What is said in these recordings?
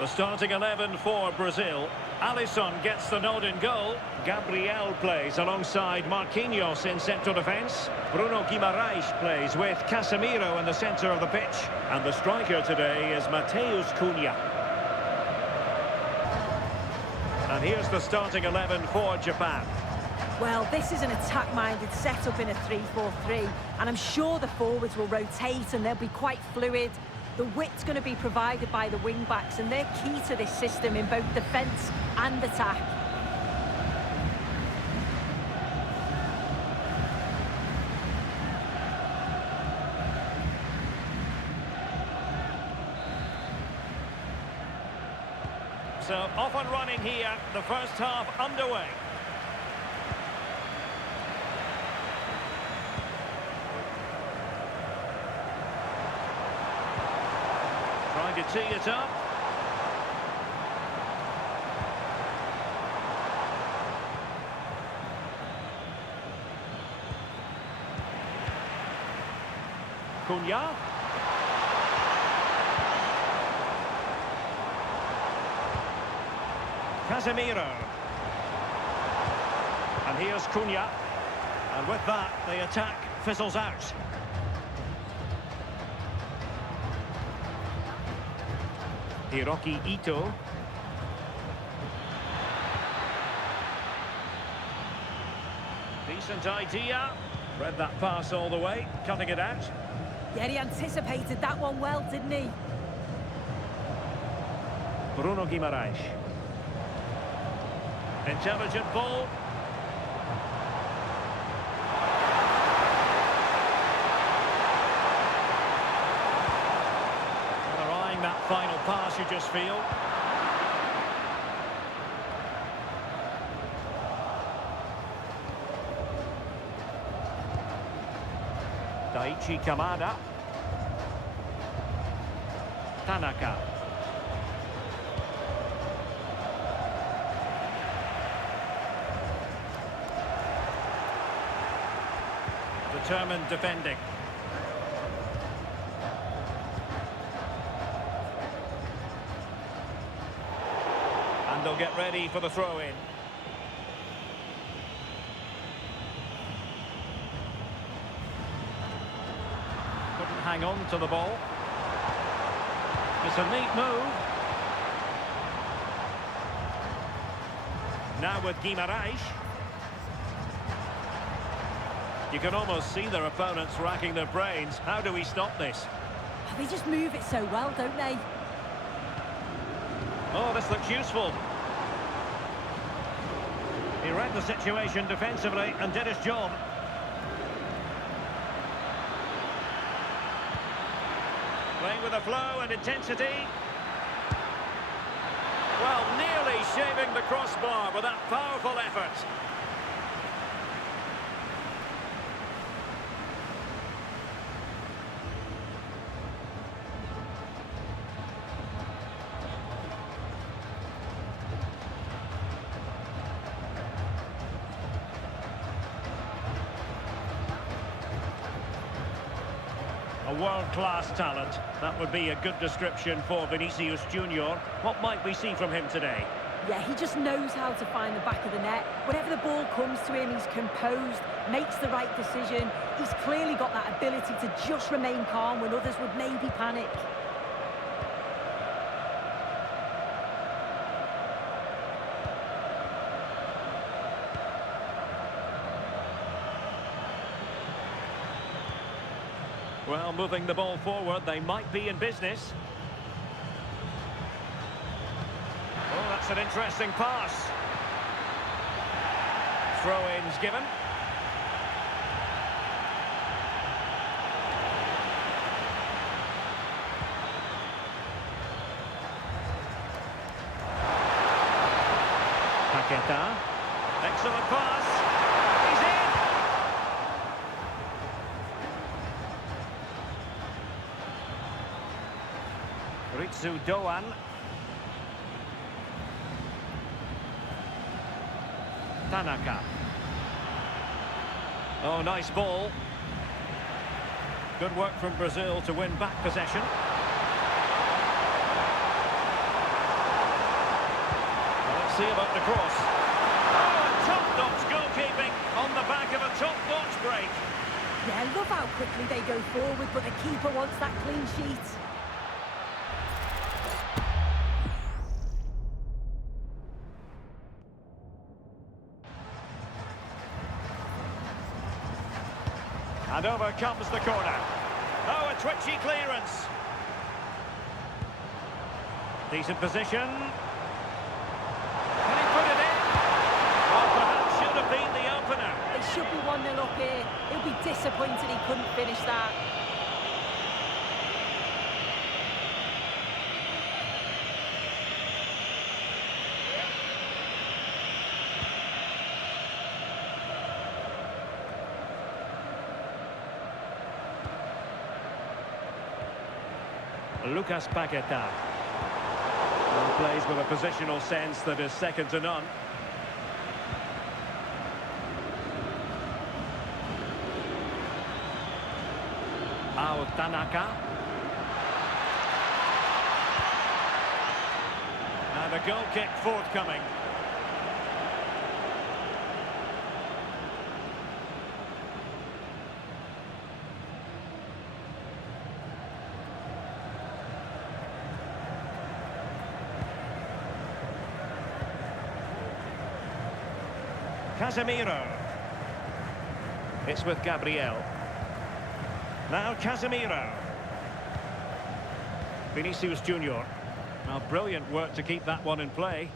The starting 11 for Brazil. Alisson gets the nod in goal. Gabriel plays alongside Marquinhos in central defence. Bruno Guimaraes plays with Casemiro in the centre of the pitch. And the striker today is Mateus Cunha. And here's the starting 11 for Japan. Well, this is an attack-minded setup in a 3-4-3, and I'm sure the forwards will rotate and they'll be quite fluid. The width's going to be provided by the wing-backs, and they're key to this system in both defence and attack. So off and running here, the first half underway. Trying to tee it up. Cunha. Casemiro. And here's Cunha. And with that, the attack fizzles out. Hiroki Ito. Decent idea. Read that pass all the way, cutting it out. Yeah, he anticipated that one well, didn't he? Bruno Guimaraes. Intelligent ball. They're eyeing that final pass, you just feel. Daichi Kamada. Tanaka. Determined defending. And they'll get ready for the throw-in. Couldn't hang on to the ball. It's a neat move. Now with Guimaraes. You can almost see their opponents racking their brains. How do we stop this? They just move it so well, don't they? Oh, this looks useful. He read the situation defensively and did his job. Playing with a flow and intensity. Well, nearly shaving the crossbar with that powerful effort. A world-class talent. That would be a good description for Vinicius Junior. What might we see from him today? Yeah, he just knows how to find the back of the net. Whenever the ball comes to him, he's composed, makes the right decision. He's clearly got that ability to just remain calm when others would maybe panic. Well, moving the ball forward, they might be in business. Oh, that's an interesting pass. Throw-ins given. Paqueta. Excellent pass. He's in. Ritsu Doan. Tanaka. Oh, nice ball. Good work from Brazil to win back possession. Let's see about the cross. Oh, and top-notch goalkeeping on the back of a top-notch break. Yeah, I love how quickly they go forward, but the keeper wants that clean sheet. And over comes the corner. Oh, a twitchy clearance. Decent position. Can he put it in? Well, perhaps should have been the opener. It should be 1-0 up here. He'll be disappointed he couldn't finish that. Lucas Paquetá. And plays with a positional sense that is second to none. Tanaka. And a goal kick forthcoming. Casemiro. It's with Gabriel. Now Casemiro. Vinicius Junior. Now brilliant work to keep that one in play.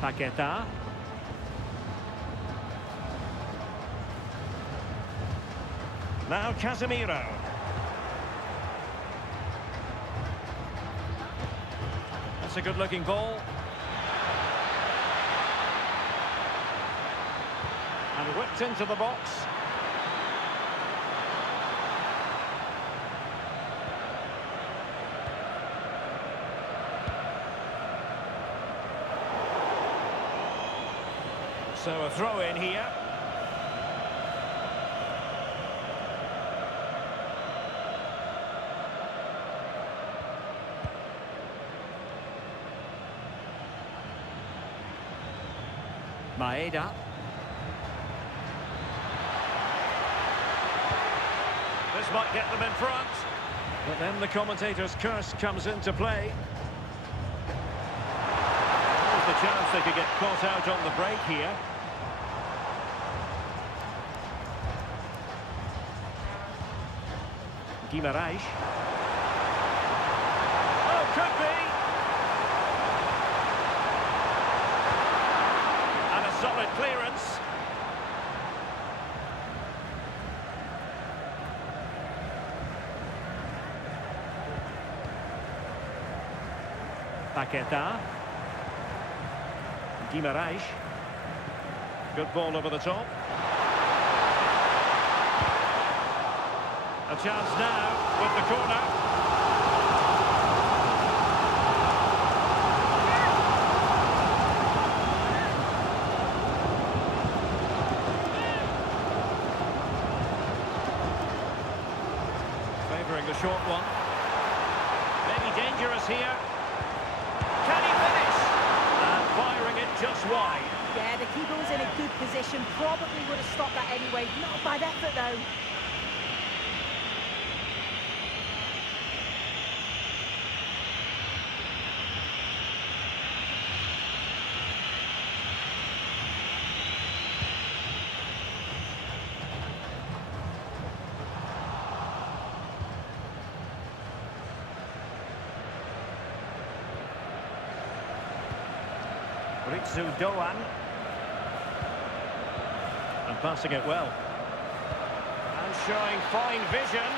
Paquetá. Now Casemiro. That's a good-looking ball. And whipped into the box. So a throw in here. Maeda. This might get them in front. But then the commentator's curse comes into play. There's the chance they could get caught out on the break here. Guimarães. Oh, could be! And a solid clearance. Paquetá. Guimarães. Good ball over the top. A chance now with the corner. Favouring the short one. Maybe dangerous here. Can he finish? And firing it just wide. Yeah, the keeper was in a good position. Probably would have stopped that anyway. Not a bad effort, though. Ritsu Doan. And passing it well. And showing fine vision.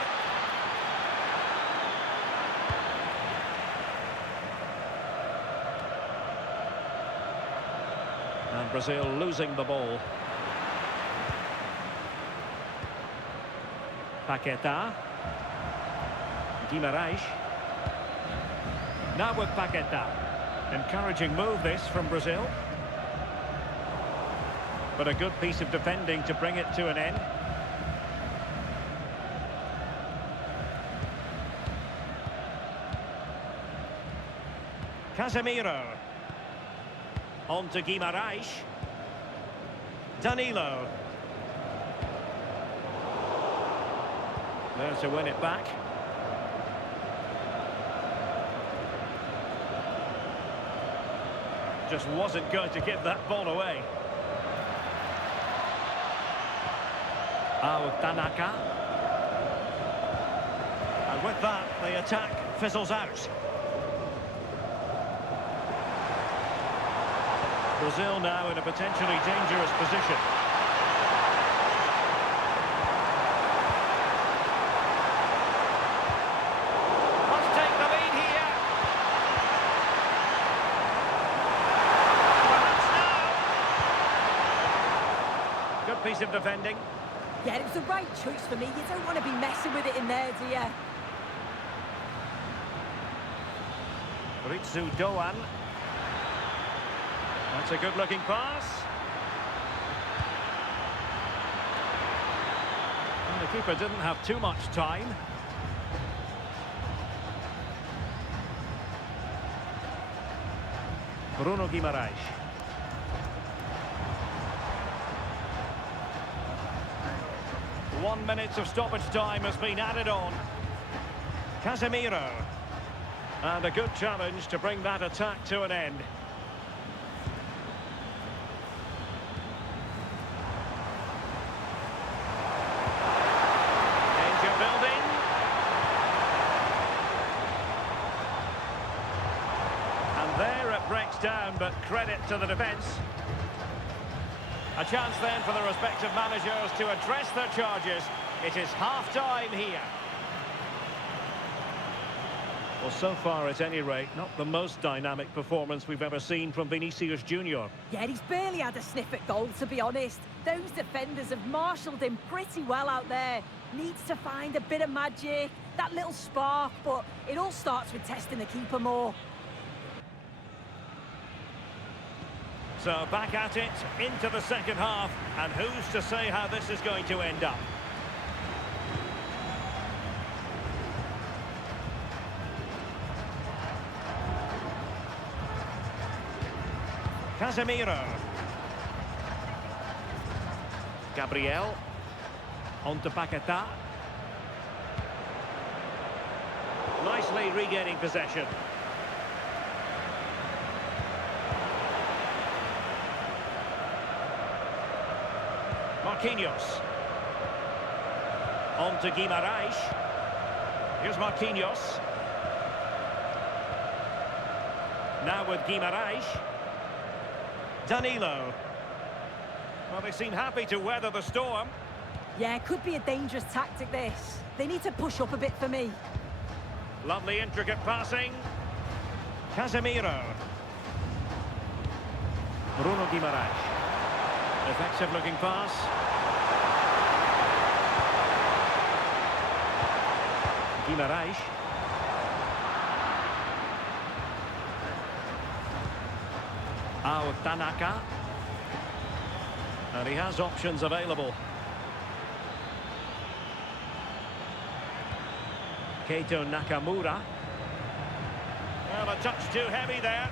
And Brazil losing the ball. Paquetá. Guimarães. Now with Paquetá. Encouraging move this from Brazil. But a good piece of defending to bring it to an end. Casemiro. On to Guimarães. Danilo. There to win it back. Just wasn't going to give that ball away. Tanaka. And with that, the attack fizzles out. Brazil now in a potentially dangerous position. Must take the lead here. Perhaps now. Good piece of defending. Yeah, it was the right choice for me. You don't want to be messing with it in there, do you? Ritsu Doan. That's a good-looking pass. And the keeper didn't have too much time. Bruno Guimarães. One minute of stoppage time has been added on. Casemiro. And a good challenge to bring that attack to an end. Danger building. And there it breaks down, but credit to the defence. A chance then for the respective managers to address their charges. It is half-time here. Well, so far, at any rate, not the most dynamic performance we've ever seen from Vinicius Junior. Yeah, he's barely had a sniff at goal, to be honest. Those defenders have marshalled him pretty well out there. Needs to find a bit of magic, that little spark, but it all starts with testing the keeper more. So back at it, into the second half, and who's to say how this is going to end up? Casemiro. Gabriel. On to Paquetá. Nicely regaining possession. Marquinhos. On to Guimarães. Here's Marquinhos. Now with Guimarães. Danilo. Well, they seem happy to weather the storm. Yeah, it could be a dangerous tactic, this. They need to push up a bit for me. Lovely intricate passing. Casemiro. Bruno Guimarães. Effective looking pass. Guimarães. Tanaka. And he has options available. Keito Nakamura. Well, a touch too heavy there.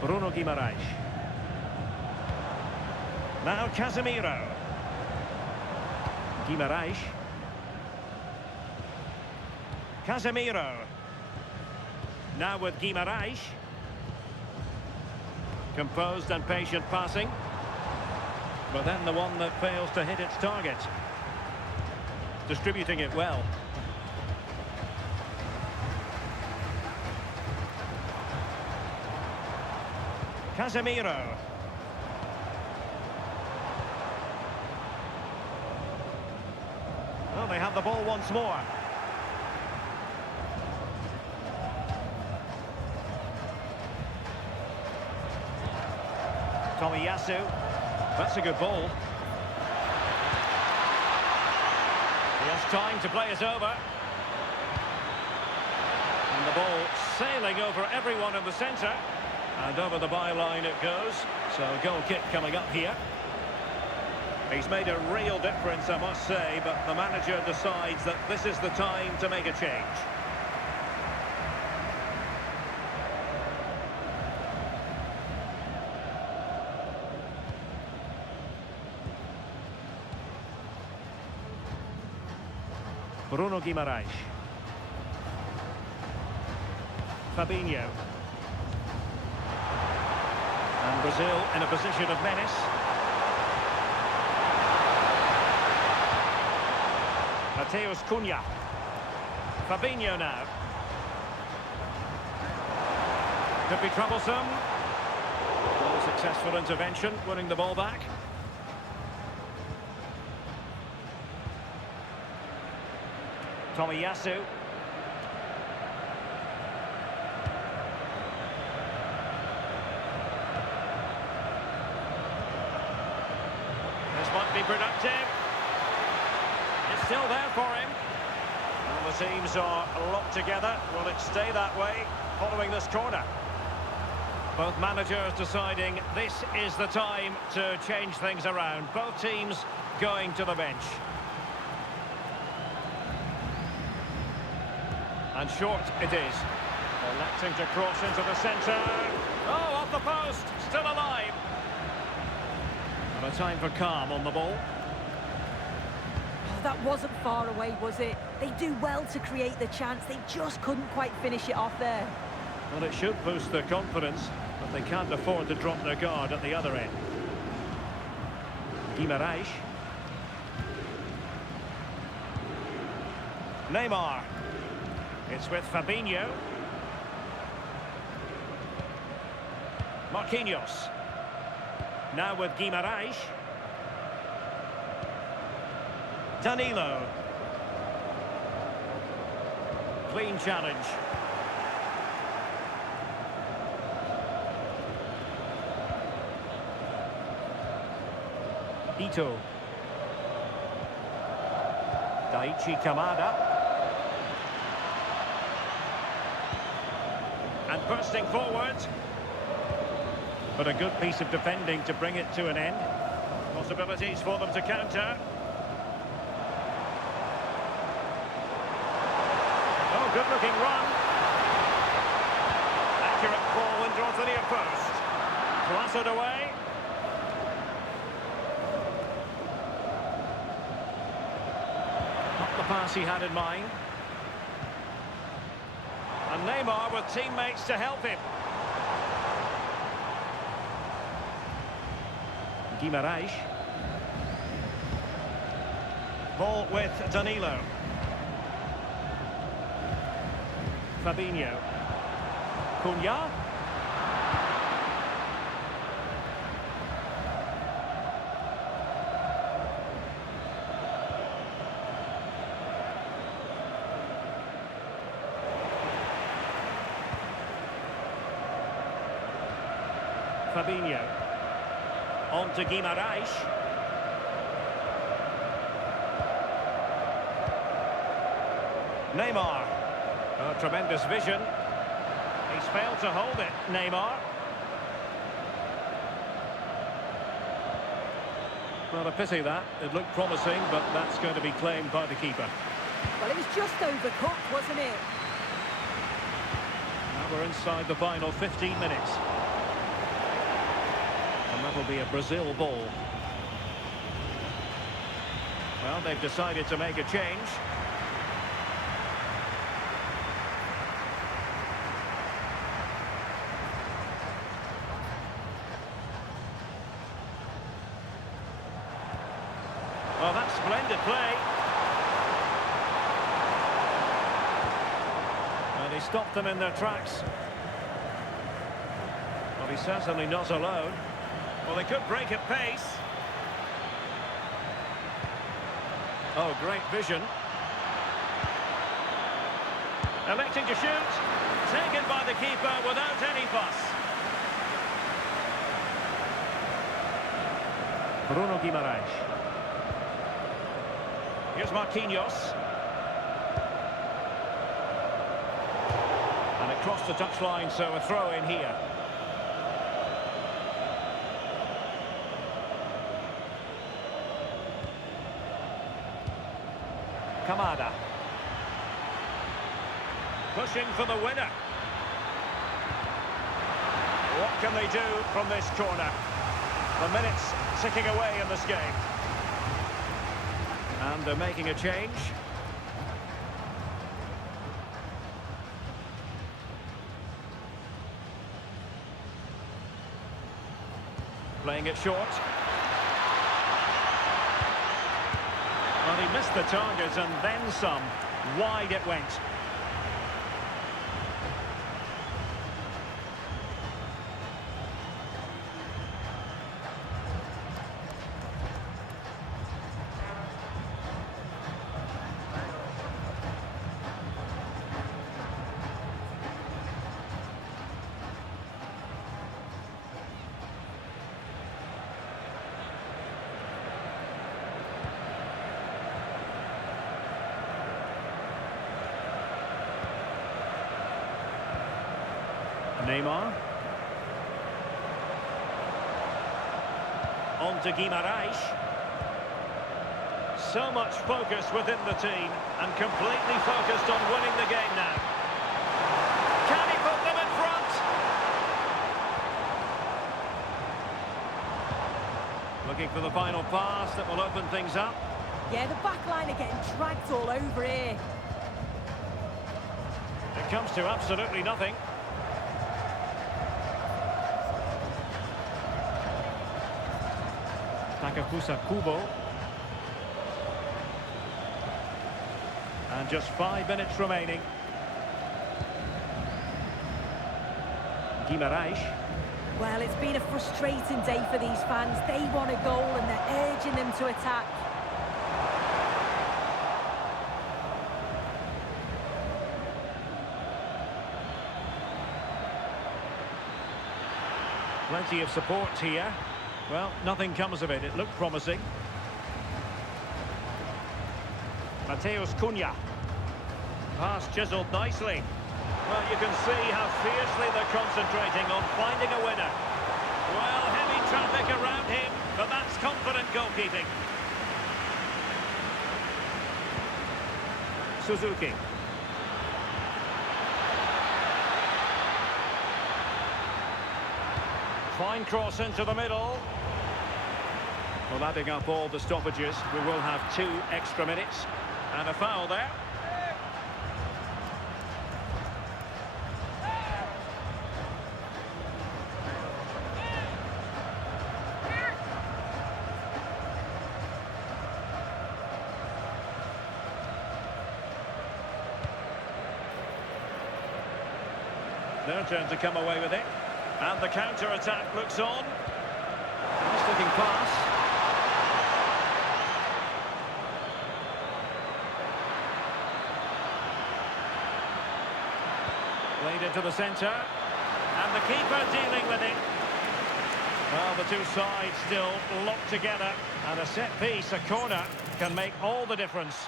Bruno Guimarães. Now Casemiro. Guimarães. Casemiro. Now with Guimarães. Composed and patient passing. But then the one that fails to hit its target. Distributing it well. Casemiro. Well, they have the ball once more. Tomiyasu. That's a good ball. He has time to play it over. And the ball sailing over everyone in the centre. And over the byline it goes. So a goal kick coming up here. He's made a real difference, I must say, but the manager decides that this is the time to make a change. Bruno Guimaraes. Fabinho. And Brazil in a position of menace. Mateus Cunha. Fabinho now. Could be troublesome. Well, successful intervention, winning the ball back. Tomiyasu. This might be productive. It's still there for him. Well, the teams are locked together. Will it stay that way following this corner? Both managers deciding this is the time to change things around. Both teams going to the bench. And short it is. Electing to cross into the centre. Oh, off the post. Still alive. And a time for calm on the ball. Oh, that wasn't far away, was it? They do well to create the chance. They just couldn't quite finish it off there. Well, it should boost their confidence, but they can't afford to drop their guard at the other end. Guimaraes. Neymar. It's with Fabinho. Marquinhos. Now with Guimaraes. Danilo. Clean challenge. Ito. Daichi Kamada. And bursting forward. But a good piece of defending to bring it to an end. Possibilities for them to counter. Oh, good-looking run. Accurate ball and draws the near post. Clattered away. Not the pass he had in mind. And Neymar with teammates to help him. Guimaraes. Ball with Danilo. Fabinho. Cunha. Fabinho. On to Guimaraes. Neymar. Oh, tremendous vision. He's failed to hold it, Neymar. Well, a pity that. It looked promising, but that's going to be claimed by the keeper. Well, it was just overcooked, wasn't it? Now we're inside the final 15 minutes. And that'll be a Brazil ball. Well, they've decided to make a change. Well, that's splendid play. And he stopped them in their tracks. Well, he's certainly not alone. Well, they could break at pace. Oh, great vision. Electing to shoot. Taken by the keeper without any fuss. Bruno Guimaraes. Here's Marquinhos. And it crossed the touchline, so a throw in here. Kamada. Pushing for the winner. What can they do from this corner? The minutes ticking away in this game. And they're making a change. Playing it short. Well, he missed the target and then some. Wide it went. Neymar. On to Guimaraes. So much focus within the team and completely focused on winning the game now. Can he put them in front? Looking for the final pass that will open things up. Yeah, the back line are getting dragged all over here. It comes to absolutely nothing. Takafusa Kubo. And just 5 minutes remaining. Guimaraes. Well, it's been a frustrating day for these fans. They want a goal and they're urging them to attack. Plenty of support here. Well, nothing comes of it. It looked promising. Mateus Cunha. Pass chiselled nicely. Well, you can see how fiercely they're concentrating on finding a winner. Well, heavy traffic around him, but that's confident goalkeeping. Suzuki. Fine cross into the middle. Well, adding up all the stoppages, we will have 2 extra minutes. And a foul there. Their turn to come away with it. And the counter-attack looks on. Nice looking pass. Played into the centre. And the keeper dealing with it. Well, the two sides still locked together. And a set piece, a corner, can make all the difference.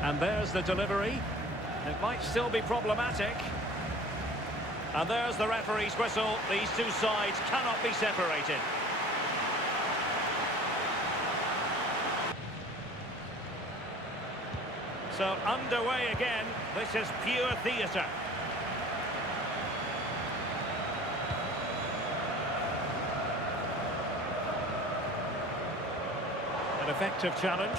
And there's the delivery. It might still be problematic. And there's the referee's whistle. These two sides cannot be separated. So underway again. This is pure theatre. An effective challenge.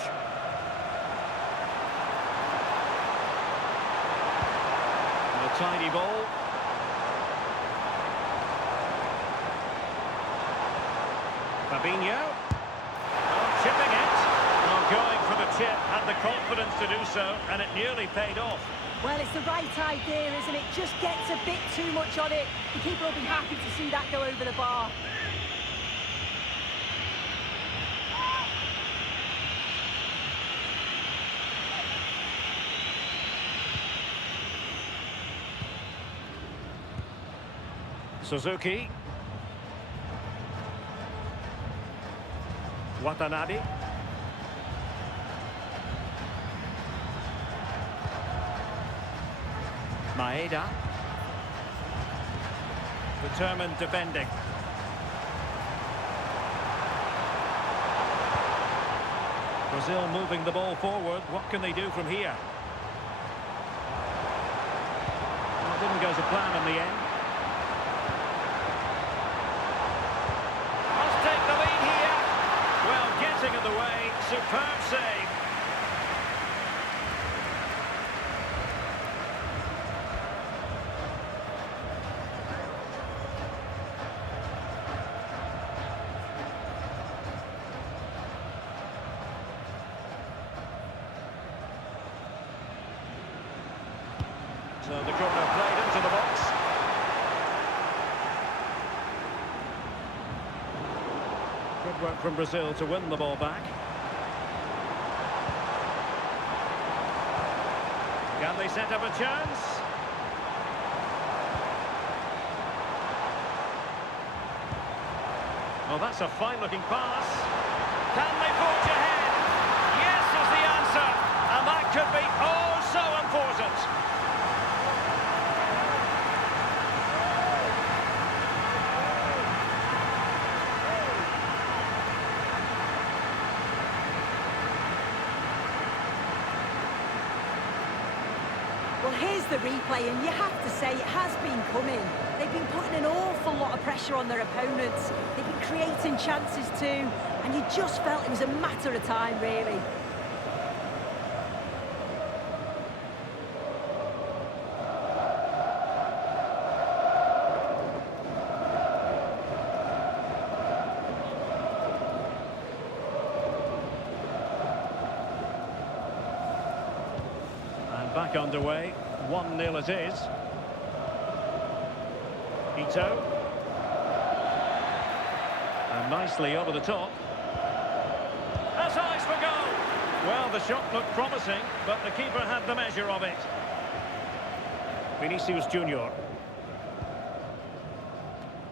And a tidy ball. Fabinho. Oh, chipping it. Oh, going for the chip. Had the confidence to do so, and it nearly paid off. Well, it's the right idea, isn't it? Just gets a bit too much on it. The keeper will be happy to see that go over the bar. Suzuki. Watanabe. Maeda. Determined defending. Brazil moving the ball forward. What can they do from here? Well, it didn't go to plan in the end. Must take the lead here. Well, getting in the way. Superb save. So the corner played into the box. Good work from Brazil to win the ball back. Can they set up a chance? Well, that's a fine-looking pass. Can they forge ahead? Yes is the answer. And that could be oh so important. Well, here's the replay, and you have to say it has been coming. They've been putting an awful lot of pressure on their opponents. They've been creating chances too, and you just felt it was a matter of time, really. Back underway, 1-0 it is. Ito. And nicely over the top. Has eyes for goal! Well, the shot looked promising, but the keeper had the measure of it. Vinicius Junior.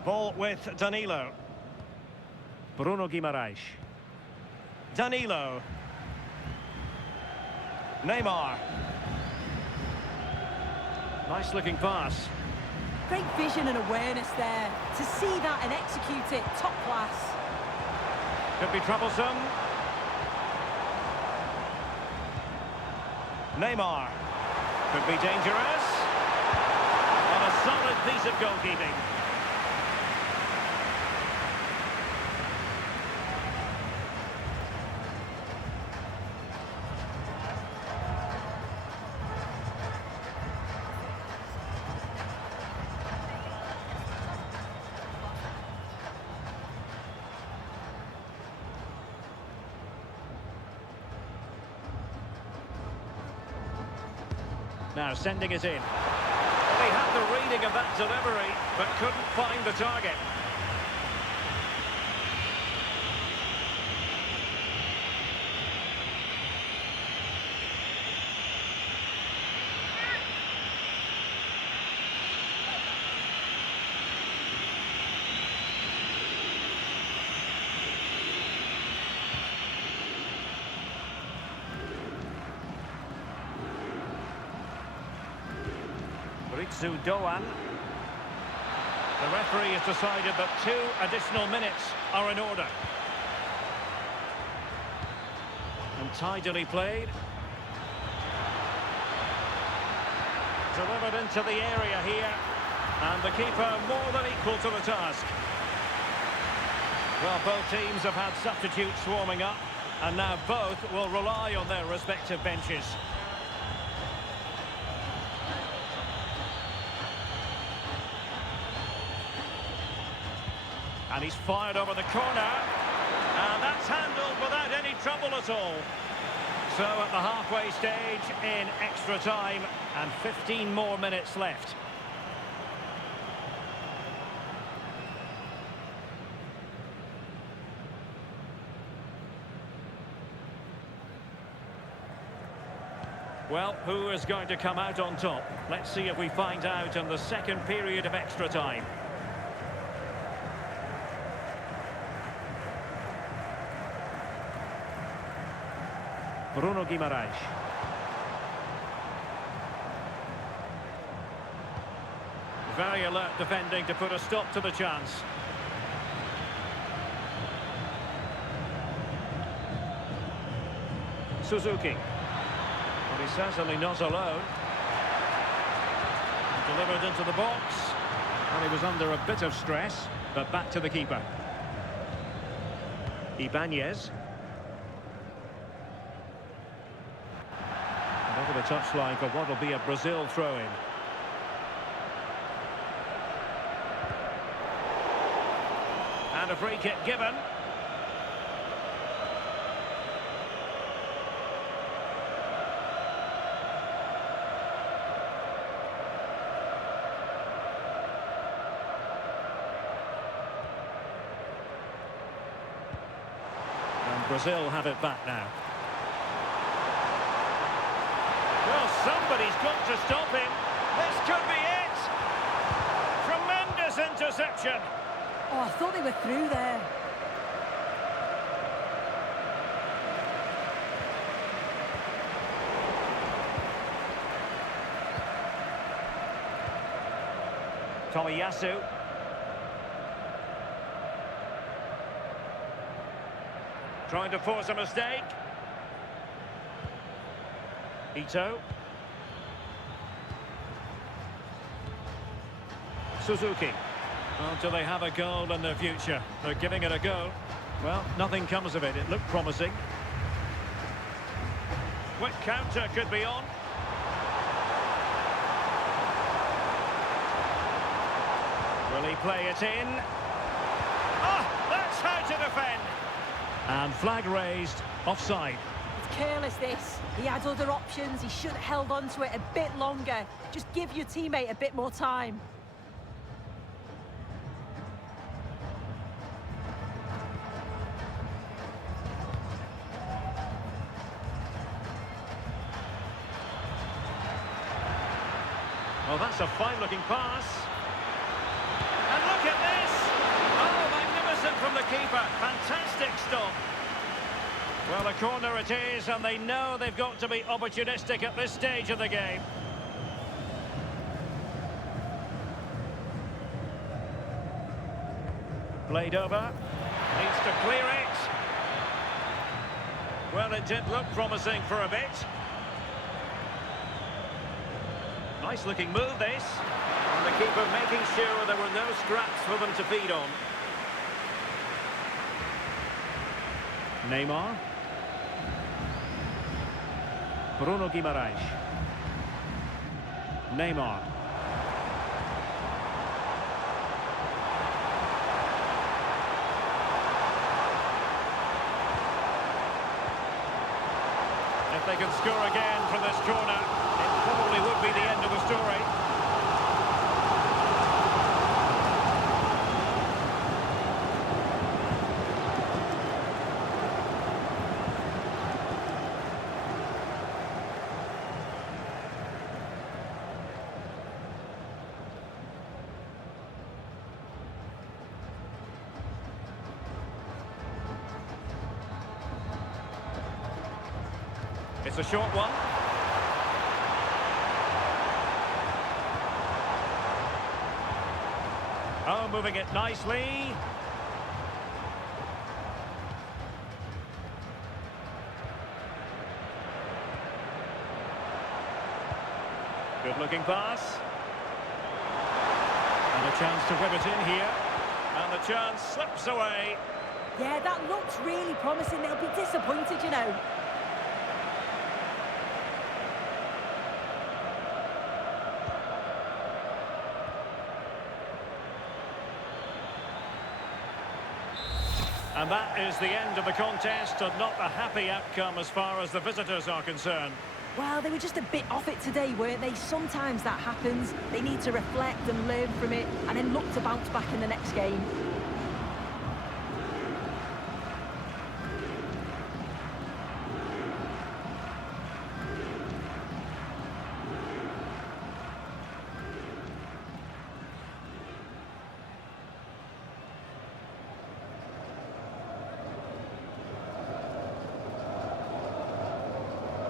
Ball with Danilo. Bruno Guimaraes. Danilo. Neymar. Nice looking pass. Great vision and awareness there. To see that and execute it, top class. Could be troublesome. Neymar. Could be dangerous. And a solid piece of goalkeeping. Now sending it in. Well, he had the reading of that delivery, but couldn't find the target. Ritsu Doan. The referee has decided that 2 additional minutes are in order. And tidily played. Delivered into the area here. And the keeper more than equal to the task. Well, both teams have had substitutes warming up. And now both will rely on their respective benches. And he's fired over the corner. And that's handled without any trouble at all. So at the halfway stage in extra time, and 15 more minutes left. Well, who is going to come out on top? Let's see if we find out in the second period of extra time. Bruno Guimaraes. Very alert defending to put a stop to the chance. Suzuki. Well, he's certainly not alone. Delivered into the box. And he was under a bit of stress, but back to the keeper. Ibanez. And over the touchline for what will be a Brazil throw-in. And a free kick given. And Brazil have it back now. Well, somebody's got to stop him. This could be it. Tremendous interception. Oh, I thought they were through there. Tomiyasu. Trying to force a mistake. Ito. Suzuki. Well, do they have a goal in their future? They're giving it a go. Well, nothing comes of it. It looked promising. Quick counter could be on. Will he play it in? Oh, that's how to defend. And flag raised, offside. It's careless, this. He had other options. He should have held on to it a bit longer. Just give your teammate a bit more time. Well, that's a fine-looking pass. And look at this! Oh, magnificent from the keeper. Fantastic stop. Well, a corner it is, and they know they've got to be opportunistic at this stage of the game. Played over. Needs to clear it. Well, it did look promising for a bit. Nice looking move, this. And the keeper making sure there were no scraps for them to feed on. Neymar. Bruno Guimaraes. Neymar. If they could score again from this corner, it probably would be the end of the story. It's a short one. Oh, moving it nicely. Good looking pass. And a chance to whip it in here. And the chance slips away. Yeah, that looks really promising. They'll be disappointed, you know. And that is the end of the contest, and not a happy outcome as far as the visitors are concerned. Well, they were just a bit off it today, weren't they? Sometimes that happens. They need to reflect and learn from it, and then look to bounce back in the next game.